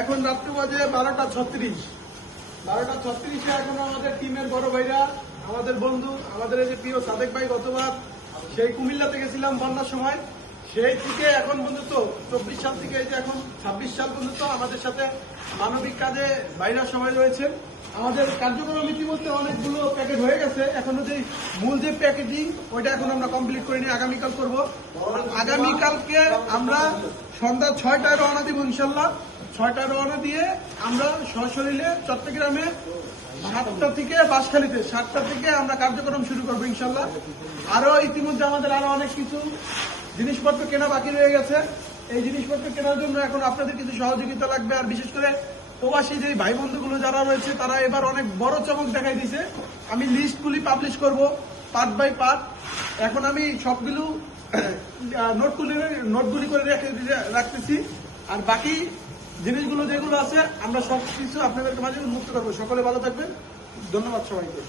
এখন রাত্রে বাজে 12:36। 12:36-এ এখন আমাদের টিমের বড় ভাইরা, আমাদের বন্ধু, আমাদের এই যে প্রিয় সাদেক ভাই, গতবার সেই কুমিল্লাতে গেছিলাম বন্যার সময়, সেই থেকে এখন পর্যন্ত 24 সাল থেকে এই যে এখন 26 সাল পর্যন্ত আমাদের সাথে মানবিক কাজে ভাইরা সবাই রয়েছেন। আমাদের কার্যক্রম ইতিমধ্যে অনেকগুলো প্যাকেজ হয়ে গেছে, এখনো যে মূল যে প্যাকেজিং ওইটা এখন আমরা কমপ্লিট করিনি, আগামীকাল করবো। আগামীকালকে আমরা সন্ধ্যা 6টায় রওনা দিব ইনশাল্লাহ। 6টায় রওনা দিয়ে আমরা সশরীরে চট্টগ্রামে 7টা থেকে বাঁশখালীতে 7টা থেকে আমরা কার্যক্রম শুরু করবো ইনশাল্লাহ। আরো ইতিমধ্যে আমাদের আরো অনেক কিছু জিনিসপত্র কেনা বাকি রয়ে গেছে। এই জিনিসপত্র কেনার জন্য এখন আপনাদের কিছু সহযোগিতা লাগবে। আর বিশেষ করে প্রবাসী যে ভাই বন্ধুগুলো যারা রয়েছে তারা এবার অনেক বড় চমক দেখাই দিছে। আমি লিস্টগুলি পাবলিশ করব পার্ট বাই পার্ট। এখন আমি সবগুলো নোটগুলি করে রাখতেছি। আর বাকি জিনিসগুলো যেগুলো আছে আমরা সবকিছু আপনাদের মাঝে উন্মুক্ত করবো। সকলে ভালো থাকবেন, ধন্যবাদ সবাইকে।